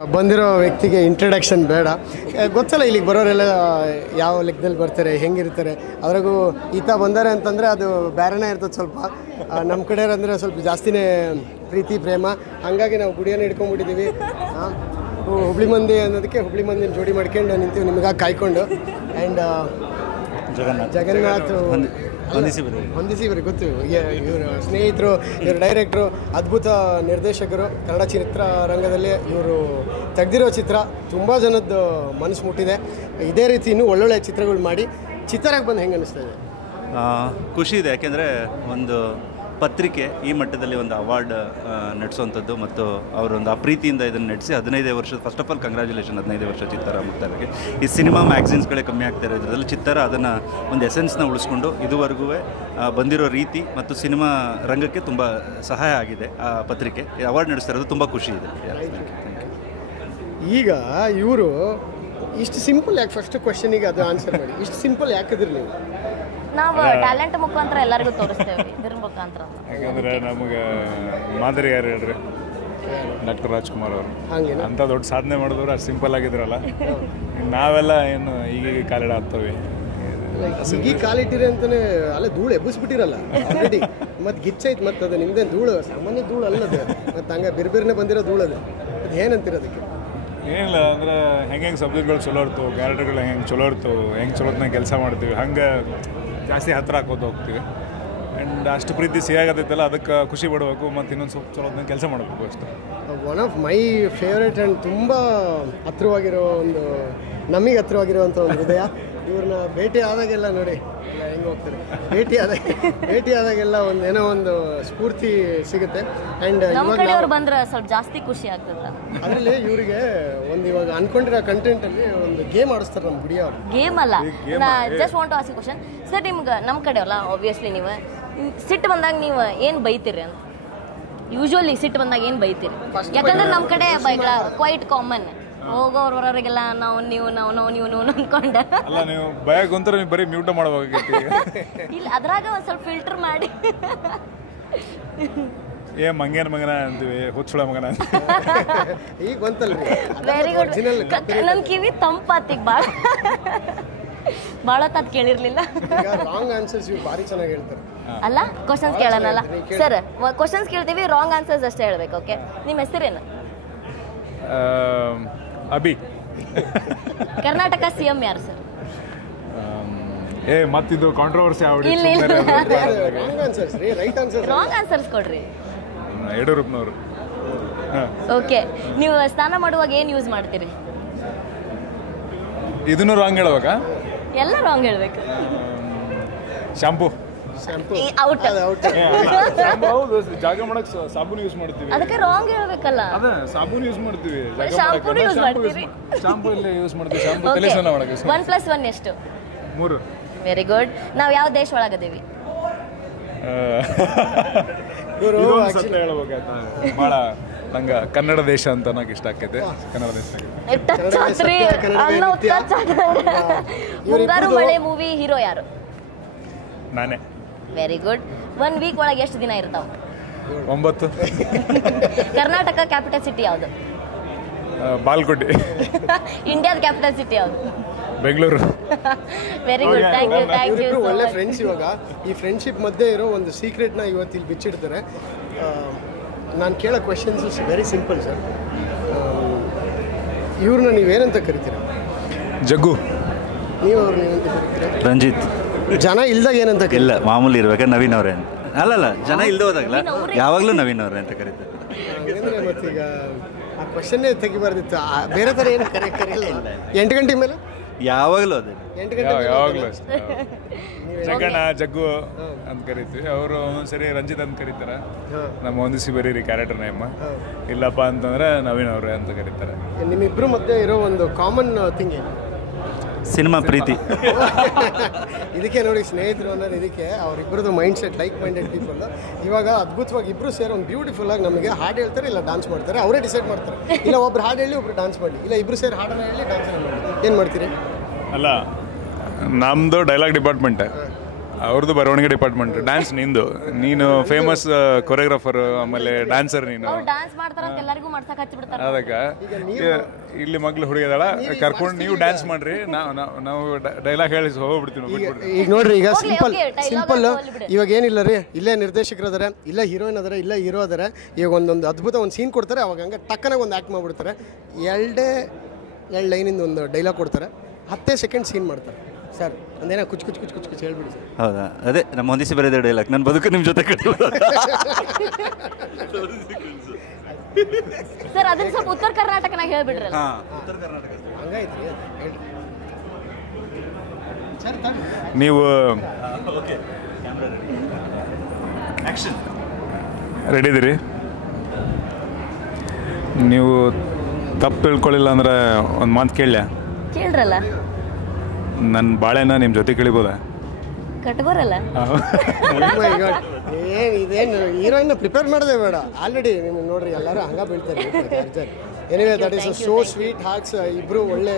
ಬಂದಿರೋ ವ್ಯಕ್ತಿಗೆ ಇಂಟ್ರಡಕ್ಷನ್ ಬೇಡ, ಗೊತ್ತಲ್ಲ ಇಲ್ಲಿಗೆ ಬರೋರೆಲ್ಲ ಯಾವ ಲೆಕ್ಕದಲ್ಲಿ ಬರ್ತಾರೆ, ಹೆಂಗಿರ್ತಾರೆ. ಅದ್ರಾಗೂ ಈತ ಬಂದಾರೆ ಅಂತಂದರೆ ಅದು ಬೇರೆನೇ ಇರ್ತದೆ. ಸ್ವಲ್ಪ ನಮ್ಮ ಕಡೆ ಅಂದರೆ ಸ್ವಲ್ಪ ಜಾಸ್ತಿನೇ ಪ್ರೀತಿ ಪ್ರೇಮ, ಹಾಗಾಗಿ ನಾವು ಗುಡಿಯನ್ನು ಹಿಡ್ಕೊಂಡ್ಬಿಟ್ಟಿದ್ದೀವಿ. ಹುಬ್ಳಿ ಮಂದಿ ಅನ್ನೋದಕ್ಕೆ ಹುಬ್ಳಿ ಮಂದಿನ ಜೋಡಿ ಮಾಡ್ಕೊಂಡು ನಿಂತೀವಿ ನಿಮಗಾಗಿ ಕಾಯ್ಕೊಂಡು. ಆ್ಯಂಡ್ ಜಗನ್ನಾಥ್ ಹೊಂದಿಸಿ ಬರೀ ಗೊತ್ತು, ಇವರು ಸ್ನೇಹಿತರು, ಇವರು ಡೈರೆಕ್ಟ್ರು, ಅದ್ಭುತ ನಿರ್ದೇಶಕರು. ಕನ್ನಡ ಚಿತ್ರರಂಗದಲ್ಲಿ ಇವರು ತೆಗೆದಿರೋ ಚಿತ್ರ ತುಂಬ ಜನದ್ದು ಮನಸ್ಸು ಮುಟ್ಟಿದೆ. ಇದೇ ರೀತಿ ಇನ್ನೂ ಒಳ್ಳೊಳ್ಳೆ ಚಿತ್ರಗಳು ಮಾಡಿ ಚಿತ್ರಕ್ಕೆ ಬಂದು ಹೆಂಗೆ ಅನ್ನಿಸ್ತಾ ಇದೆ? ಖುಷಿ ಇದೆ, ಯಾಕೆಂದರೆ ಒಂದು ಪತ್ರಿಕೆ ಈ ಮಟ್ಟದಲ್ಲಿ ಒಂದು ಅವಾರ್ಡ್ ನಡೆಸುವಂಥದ್ದು ಮತ್ತು ಅವರೊಂದು ಆ ಪ್ರೀತಿಯಿಂದ ಇದನ್ನು ನಡೆಸಿ 15 ವರ್ಷ, ಫಸ್ಟ್ ಆಫ್ ಆಲ್ ಕಂಗ್ರ್ಯಾಚುಲೇಷನ್ 15 ವರ್ಷ ಚಿತ್ತಾರ ಮುಕ್ತಾಯಕ್ಕೆ. ಈ ಸಿನಿಮಾ ಮ್ಯಾಗ್ಝಿನ್ಸ್ಗಳೇ ಕಮ್ಮಿ ಆಗ್ತಾ ಇರೋದ್ರಲ್ಲಿ ಚಿತ್ತಾರ ಅದನ್ನು ಒಂದು ಎಸೆನ್ಸ್ನ ಉಳಿಸ್ಕೊಂಡು ಇದುವರೆಗೂ ಬಂದಿರೋ ರೀತಿ ಮತ್ತು ಸಿನಿಮಾ ರಂಗಕ್ಕೆ ತುಂಬ ಸಹಾಯ ಆಗಿದೆ ಆ ಪತ್ರಿಕೆ. ಅವಾರ್ಡ್ ನಡೆಸ್ತಾ ಇರೋದು ತುಂಬ ಖುಷಿ ಇದೆ. ಈಗ ಇವರು ಇಷ್ಟು ಸಿಂಪಲ್ ಯಾಕೆ, ಫಸ್ಟ್ ಕ್ವಶನಿಗೆ ಅದು ಆನ್ಸರ್ ಮಾಡಿ, ಇಷ್ಟು ಸಿಂಪಲ್ ಯಾಕಿದ್ರಿ ನೀವು? ನಾವು ಟ್ಯಾಲೆಂಟ್ ಮುಖಾಂತರ ಎಲ್ಲರಿಗೂ ತೋರಿಸ್ತೇವೆ, ಇದ್ರ ಮುಖಾಂತರ. ಯಾಕಂದರೆ ನಮಗೆ ಮಾದರಿ ಯಾರು ಹೇಳ್ರಿ, ಡಾಕ್ಟರ್ ರಾಜ್ಕುಮಾರ್ ಅವರು. ಹಾಗೆ ಅಂಥ ದೊಡ್ಡ ಸಾಧನೆ ಮಾಡಿದವರು ಅಷ್ಟು ಸಿಂಪಲ್ ಆಗಿದ್ರಲ್ಲ. ನಾವೆಲ್ಲ ಏನು ಈಗೀಗ ಕಾಲಿಡ ಆಗ್ತವೆ. ಈಗ ಕಾಲಿಟ್ಟಿರಿ ಅಂತಲೇ ಅಲ್ಲೇ ಧೂಳು ಎಬ್ಬಿಸ್ಬಿಟ್ಟಿರಲ್ಲ ಆಲ್ರೆಡಿ. ಮತ್ತು ಗಿಚ್ಚೈತೆ, ಮತ್ತು ಅದು ನಿಮ್ಮದೇ ಧೂಳು, ಸಾಮಾನ್ಯ ಧೂಳು ಅಲ್ಲದು. ಮತ್ತು ಹಂಗೆ ಬಿರ್ಬಿರ್ನೆ ಬಂದಿರೋ ಧೂಳು ಅದು ಏನಂತಿರೋದಕ್ಕೆ? ಏನಿಲ್ಲ ಅಂದರೆ ಹೆಂಗೆ ಸಬ್ಜೆಕ್ಟ್ಗಳು ಚಲೋ ಇರ್ತವೆ, ಕ್ಯಾರೆಕ್ಟರ್ಗಳು ಹೆಂಗೆ ಚಲೋ ಇರ್ತವೆ, ಹೆಂಗೆ ಚಲೋತ್ನಾಗ ಕೆಲಸ ಮಾಡ್ತೀವಿ, ಹಂಗೆ ಜಾಸ್ತಿ ಹತ್ತಿರ ಹಾಕೋತ ಹೋಗ್ತೀವಿ. ಆ್ಯಂಡ್ ಅಷ್ಟು ಪ್ರೀತಿ ಸಿಗಾಗತ್ತೈತಲ್ಲ, ಅದಕ್ಕೆ ಖುಷಿ ಪಡಬೇಕು ಮತ್ತು ಇನ್ನೊಂದು ಸ್ವಲ್ಪ ಚಲೋತ್ನಾಗ ಕೆಲಸ ಮಾಡಬೇಕು ಅಷ್ಟೇ. One of my favourite and ತುಂಬ ಹತ್ತಿರವಾಗಿರೋ ಒಂದು, ನಮಗೆ ಹತ್ತಿರವಾಗಿರುವಂಥ ಒಂದು ಹೃದಯ. ಇವ್ರನ್ನ ಭೇಟಿ ಆದಾಗೆಲ್ಲ ನೋಡಿ ಎಲ್ಲ ಹೆಂಗೆ ಹೋಗ್ತಾರೆ, ಭೇಟಿ ಆದಾಗೆಲ್ಲ ಒಂದು ಏನೋ ಒಂದು ಸ್ಫೂರ್ತಿ ಸಿಗುತ್ತೆ. ಆ್ಯಂಡ್ ನಮ್ಮ ಕಡೆಯವ್ರು ಬಂದ್ರೆ ಸ್ವಲ್ಪ ಜಾಸ್ತಿ ಖುಷಿ ಆಗ್ತದೆ. ಅದರಲ್ಲಿ ಇವರಿಗೆ ಒಂದು ಇವಾಗ ಅನ್ಕೊಂಡಿರೋ ಕಂಟೆಂಟಲ್ಲಿ ಒಂದು ಗೇಮ್ ಆಡಿಸ್ತಾರೆ ನಮ್ಮ ಗುಡಿಯವ್ರು. ಗೇಮ್ ಅಲ್ಲ, just want to ask question sir. ನಿಮ್ಗೆ ನಮ್ಮ ಕಡೆಯಲ್ಲ ಆಬ್ವಿಯಸ್ಲಿ ನೀವು ಸಿಟ್ಟು ಬಂದಾಗ ನೀವು ಏನು ಬೈತೀರಿ ಅಂತ? ಯೂಶ್ವಲಿ ಸಿಟ್ಟು ಬಂದಾಗ ಏನು ಬೈತೀರಿ? ಯಾಕಂದ್ರೆ ನಮ್ಮ ಕಡೆ ಬೈಗಳ ಕ್ವೈಟ್ ಕಾಮನ್. ಹೋಗೋರ್ವರೆಗೆಲ್ಲ ನಾವು ನೀವು ಅನ್ಕೊಂಡೆ. ಅಲ್ಲ, ನೀವು ಭಯಕ್ಕೆ ಕುಂತ್ರೆ ನೀವು ಬರೀ ಮ್ಯೂಟ್ ಮಾಡಬೇಕಾಗೈತಿ. ಇಲ್ಲ, ಅದ್ರಾಗ ಒಂದು ಸ್ವಲ್ಪ ಫಿಲ್ಟರ್ ಮಾಡಿ ಮಂಗೇನ ಮಗನ ಅಂತೀವಿ, ಹುಚ್ಚುಳ ಮಗನ ಈಗ ಬಂತಲ್ರಿ. Very good. ನನ್ನ ಕಿವಿ ತಂಪಾತಿಗೆ ಭಾಳ ಹೊತ್ತು ಕೇಳಿರ್ಲಿಲ್ಲ. ರಾಂಗ್ ಆನ್ಸರ್ಸ್ ಇವು ಭಾರಿ ಚೆನ್ನಾಗಿ ಹೇಳ್ತಾರೆ ಅಲ್ಲ. ಕ್ವಶನ್ಸ್ ಕೇಳೋಣಲ್ಲ ಸರ್? ಕ್ವಶನ್ಸ್ ಕೇಳ್ತೀವಿ, ರಾಂಗ್ ಆನ್ಸರ್ಸ್ ಅಷ್ಟೇ ಹೇಳ್ಬೇಕು. ಓಕೆ, ನಿಮ್ಮ ಹೆಸರೇನು? ಅಭಿ. ಕರ್ನಾಟಕ CM ಯಾರು ಸರ್? ಮತ್ತಿದು ಕಾಂಟ್ರವರ್ಸಿ ರಾಂಗ್ ಆನ್ಸರ್ಸ್ ಕೊಡ್ರಿ. ಯಡಿಯೂರಪ್ಪನವರು. ಓಕೆ, ನೀವು ಸ್ನಾನ ಮಾಡುವಾಗ ಏನು ಯೂಸ್ ಮಾಡ್ತೀರಿ? ಇದನ್ನು ರಾಂಗ್ ಹೇಳ್ಬೇಕಾ? ಎಲ್ಲ ರಾಂಗ್ ಹೇಳ್ಬೇಕು. ಶಾಂಪೂ. ಔಟ್. ಹೌದು, ಜಾಗ ಮಾಡಕ್ ಸಾಬೂನು ಯೂಸ್ ಮಾಡ್ತೀವಿ. ಅದಕ್ಕೆ ರಾಂಗ್ ಹೇಳ್ಬೇಕಲ್ಲ. ಅದೇ ಸಾಬೂನು ಯೂಸ್ ಮಾಡ್ತೀವಿ, ಶಾಂಪೂ ಯೂಸ್ ಮಾಡ್ತೀವಿ. ಶಾಂಪೂ ಇಲ್ಲ ಯೂಸ್ ಮಾಡ್ತೀವಿ. ಶಾಂಪೂ ತಲೆ ಸ್ನಾನ ಮಾಡಕ್ಕೆ. 1+1 ಎಷ್ಟು? 3. Very good. ನಾವು ಯಾವ ದೇಶ ಒಳಗದೇವಿ? ಸತ್ಯ ಹೇಳ್ಬೇಕಾಯ್ತಾ? ಭಾಳ ನಂಗೆ ಕನ್ನಡ ದೇಶ ಅಂತ ನನಗೆ ಇಷ್ಟ ಆಕೈತೆ. ಕನ್ನಡ ದೇಶ ಮುಂಗಾರು ಮಳೆ ಮೂವಿ ಹೀರೋ ಯಾರು? ನಾನೇ. Very good. 1 ವೀಕ್ ಒಳಗೆ ಎಷ್ಟು ದಿನ ಇರ್ತಾವ? 9. ಕರ್ನಾಟಕ ಕ್ಯಾಪಿಟಲ್ ಸಿಟಿ ಯಾವುದು? ಬಾಲ್ಕೋಟೆ. ಇಂಡಿಯಾದ ಕ್ಯಾಪಿಟಲ್ ಸಿಟಿ ಯಾವುದು? Bengaluru. Very good, thank you. ಒಳ್ಳೆ ಫ್ರೆಂಡ್ಸ್. ಇವಾಗ ಈ ಫ್ರೆಂಡ್ಶಿಪ್ ಮಧ್ಯೆ ಇರೋ ಒಂದು ಸೀಕ್ರೆಟ್ನ ಇವತ್ತು ಇಲ್ಲಿ ಬಿಚ್ಚಿಡ್ತಾರೆ. ನಾನು ಕೇಳೋ ಕ್ವೆಶನ್ಸ್ ವೆರಿ ಸಿಂಪಲ್ ಸರ್. ಇವ್ರನ್ನ ನೀವೇನಂತ ಕರಿತೀರ? ಜಗ್ಗು. ನೀವು ಅವ್ರನ್ನ ಏನಂತ ಕರಿತೀರ? ರಂಜಿತ್. ಜನ ಇಲ್ದಾಗ ಏನಂತ? ಇಲ್ಲ, ಮಾಮೂಲಿ ಇರ್ಬೇಕಾ ನವೀನ್ ಅವರೇ ಅಂತ. ಅಲ್ಲಲ್ಲ, ಜನ ಇಲ್ಲದೆ ಹೋದಾಗಲ್ಲ ಯಾವಾಗಲೂ ನವೀನ್ ಅವರೇ ಅಂತ ಕರೀತಾರೆ. ಅಂದರೆ ಮತ್ತೀಗ ಆ ಕ್ವಶನ್ನೇ ತೆಗಿಬಾರ್ದಿತ್ತು. ಬೇರೆ ಥರ ಏನು ಕರೆಯಲ್ಲ. 8 ಗಂಟೆ ಮೇಲೆ ಯಾವಾಗಲೂ ಅದೇ. 8 ಗಂಟೆ ಯಾವಾಗಲೂ ಅಷ್ಟೇ. ಜಗಣ್ಣ, ಜಗ್ಗು ಅಂತ ಕರಿತೀವಿ. ಅವರು ಒಂದೊಂದ್ಸರಿ ರಂಜಿತ್ ಅಂತ ಕರೀತಾರೆ. ನಮ್ಮ ಹೊಂದಿಸಿ ಬರೀರಿ ಕ್ಯಾರೆಕ್ಟರ್ ನೇಮ್. ಇಲ್ಲಪ್ಪ ಅಂತಂದ್ರೆ ನವೀನ್ ಅವರೇ ಅಂತ ಕರೀತಾರೆ. ನಿಮ್ಮಿಬ್ಬರು ಮಧ್ಯೆ ಇರೋ ಒಂದು ಕಾಮನ್ ಥಿಂಗ್ ಏನು? ಸಿನಿಮಾ ಪ್ರೀತಿ. ಇದಕ್ಕೆ ನೋಡಿ, ಸ್ನೇಹಿತರು ಅನ್ನೋದು ಇದಕ್ಕೆ. ಅವರಿಬ್ಬರದು mind set like minded people. ಇವಾಗ ಅದ್ಭುತವಾಗಿ ಇಬ್ಬರು ಸೇರಿ ಒಂದು ಬ್ಯೂಟಿಫುಲ್ ಆಗಿ ನಮಗೆ ಹಾಡು ಹೇಳ್ತಾರೆ, ಇಲ್ಲ ಡಾನ್ಸ್ ಮಾಡ್ತಾರೆ. ಅವರೇ ಡಿಸೈಡ್ ಮಾಡ್ತಾರೆ. ಇಲ್ಲ ಒಬ್ರು ಹಾಡು ಹೇಳಿ, ಒಬ್ರು ಡಾನ್ಸ್ ಮಾಡಿ, ಇಲ್ಲ ಇಬ್ಬರು ಸೇರಿ ಹಾಡನ್ನ ಹೇಳಿ ಡಾನ್ಸ್ ಮಾಡಿ. ಏನು ಮಾಡ್ತೀರಿ? ಅಲ್ಲ, ನಮ್ಮದು ಡೈಲಾಗ್ ಡಿಪಾರ್ಟ್ಮೆಂಟ್. ಅವ್ರದ್ದು ಬರವಣಿಗೆ ಡಿಪಾರ್ಟ್ಮೆಂಟ್, ಡ್ಯಾನ್ಸ್ ನಿಂದು, ನೀನು ಫೇಮಸ್ ಕೊರಿಯೋಗ್ರಾಫರ್ ಆಮೇಲೆ ಡ್ಯಾನ್ಸರ್ ನೀನು. ಅವ್ರು ಡ್ಯಾನ್ಸ್ ಮಾಡ್ತಾರಂತ ಎಲ್ಲರಿಗೂ ಮಾಡ್ಸಕ್ ಹಚ್ಚಿ ಬಿಡ್ತಾರ. ಅದಕ್ಕೆ ಇಲ್ಲಿ ಮಗ್ಳು ಹುಡುಗಿದಾಳ, ಕರ್ಕೊಂಡು ನೀವು ಡ್ಯಾನ್ಸ್ ಮಾಡ್ರಿ, ನಾವು ಡೈಲಾಗ್ ಹೇಳಿ ಹೋಗ್ಬಿಡ್ತೀವಿ. ಈಗ ನೋಡ್ರಿ, ಈಗ ಸಿಂಪಲ್ ಇವಾಗ ಏನಿಲ್ಲ ರೀ, ಇಲ್ಲೇ ನಿರ್ದೇಶಕರು ಅದಾರೆ, ಇಲ್ಲ ಹೀರೋಯಿನ್ ಅದಾರೆ, ಇಲ್ಲ ಹೀರೋ ಅದಾರೆ. ಈಗ ಒಂದೊಂದು ಅದ್ಭುತ ಒಂದು ಸೀನ್ ಕೊಡ್ತಾರೆ, ಅವಾಗ ಹಂಗೆ ಟಕ್ಕನಾಗ ಒಂದು ಆ್ಯಕ್ಟ್ ಮಾಡಿಬಿಡ್ತಾರೆ. ಎರಡು ಲೈನಿಂದ ಒಂದು ಡೈಲಾಗ್ ಕೊಡ್ತಾರೆ, 10 ಸೆಕೆಂಡ್ ಸೀನ್ ಮಾಡ್ತಾರೆ. ಸರ್ ಒಂದೇನೋ ಕುಚ್ ಹೇಳ್ಬಿಡಿ ಸರ್. ಹೌದಾ? ಅದೇ ನಮ್ಮ ಹೊಂದಿಸಿ ಬರೆದ ಡೈಲಾಗ್, ನನ್ನ ಬದುಕು ನಿಮ್ಮ ಜೊತೆ ಕಟ್ಟಿಲ್ಲ. ಸರ್ ಅದನ್ನ ಸ್ವಲ್ಪ ಉತ್ತರ ಕರ್ನಾಟಕನಾಗ ಹೇಳ್ಬಿಡ್ರಲ್ಲ. ಉತ್ತರ ಕರ್ನಾಟಕ ಹಂಗಾಯ್ತು ಹೇಳಿ ನೀವು ರೆಡಿ ಇದೀರಿ? ನೀವು ತಪ್ಪು ತಿಳ್ಕೊಳ್ಳಿಲ್ಲ ಅಂದ್ರೆ ಒಂದು ಮಾತು ಕೇಳ್ರಲ್ಲ. ನನ್ನ ಬಾಳೆನ ನಿಮ್ಮ ಜೊತೆ ಕೇಳಿಬೋದಾ? ಕಟ್ಬೋರಲ್ಲ. ಇದೇನು ಹೀರೋಯಿನ್ನ ಪ್ರಿಪೇರ್ ಮಾಡೋದೇ ಬೇಡ, ಆಲ್ರೆಡಿ ನಿಮ್ಗೆ ನೋಡ್ರಿ ಎಲ್ಲರೂ ಹಂಗೆ ಬೀಳ್ತಾರೆ. Anyway that is so sweethearts. ಇಬ್ಬರು ಒಳ್ಳೆ,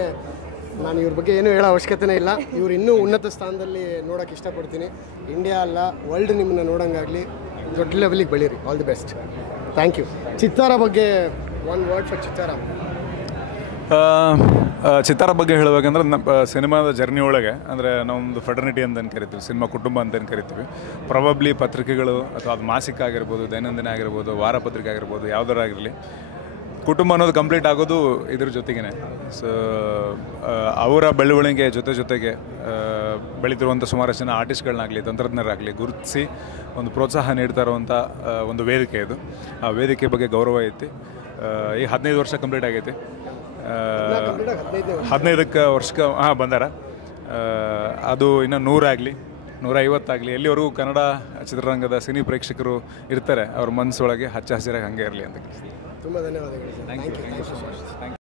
ನಾನು ಇವ್ರ ಬಗ್ಗೆ ಏನೂ ಹೇಳೋ ಅವಶ್ಯಕತೆನೇ ಇಲ್ಲ. ಇವ್ರು ಇನ್ನೂ ಉನ್ನತ ಸ್ಥಾನದಲ್ಲಿ ನೋಡೋಕೆ ಇಷ್ಟಪಡ್ತೀನಿ. ಇಂಡಿಯಾ ಅಲ್ಲ, ವರ್ಲ್ಡ್ ನಿಮ್ಮನ್ನ ನೋಡೋಂಗಾಗಲಿ, ದೊಡ್ಡ ಲೆವೆಲಿಗೆ ಬೆಳೀರಿ. All the best. Thank you. Chittara ಬಗ್ಗೆ ಒನ್ ವರ್ಡ್ ಫಾರ್ ಚಿತ್ತಾರ. ಚಿತ್ತಾರ ಬಗ್ಗೆ ಹೇಳಬೇಕಂದ್ರೆ ನಮ್ಮ ಸಿನಿಮಾದ ಜರ್ನಿ ಒಳಗೆ, ಅಂದರೆ ನಾವೊಂದು ಫೆಟರ್ನಿಟಿ ಅಂತೇನು ಕರಿತೀವಿ, ಸಿನಿಮಾ ಕುಟುಂಬ ಅಂತೇನು ಕರಿತೀವಿ. ಪ್ರಾಬಬ್ಲಿ ಪತ್ರಿಕೆಗಳು ಅಥವಾ ಅದು ಮಾಸಿಕ ಆಗಿರ್ಬೋದು, ದೈನಂದಿನ ಆಗಿರ್ಬೋದು, ವಾರ ಪತ್ರಿಕೆ ಆಗಿರ್ಬೋದು, ಯಾವುದಾರು ಆಗಿರಲಿ, ಕುಟುಂಬ ಅನ್ನೋದು ಕಂಪ್ಲೀಟ್ ಆಗೋದು ಇದ್ರ ಜೊತೆಗೇ. ಸೊ ಅವರ ಬೆಳವಣಿಗೆ ಜೊತೆಗೆ ಬೆಳೀತಿರುವಂಥ ಸುಮಾರು ಜನ ಆರ್ಟಿಸ್ಟ್ಗಳನ್ನಾಗಲಿ, ತಂತ್ರಜ್ಞರಾಗಲಿ ಗುರುತಿಸಿ ಒಂದು ಪ್ರೋತ್ಸಾಹ ನೀಡ್ತಾ ಇರುವಂಥ ಒಂದು ವೇದಿಕೆ ಇದು. ಆ ವೇದಿಕೆ ಬಗ್ಗೆ ಗೌರವ ಐತಿ. ಈಗ 15 ವರ್ಷ ಕಂಪ್ಲೀಟ್ ಆಗೈತಿ. 15ಕ್ಕೆ ವರ್ಷಕ್ಕೆ ಬಂದಾರ. ಅದು ಇನ್ನು 100 ಆಗಲಿ, 150 ಆಗಲಿ, ಎಲ್ಲಿವರೆಗೂ ಕನ್ನಡ ಚಿತ್ರರಂಗದ ಸಿನಿ ಪ್ರೇಕ್ಷಕರು ಇರ್ತಾರೆ, ಅವ್ರ ಮನಸ್ಸೊಳಗೆ ಹಚ್ಚ ಹಸಿರಾಗಿ ಹಂಗೆ ಇರಲಿ ಅಂತ. ತುಂಬ ಧನ್ಯವಾದಗಳು. Thank you.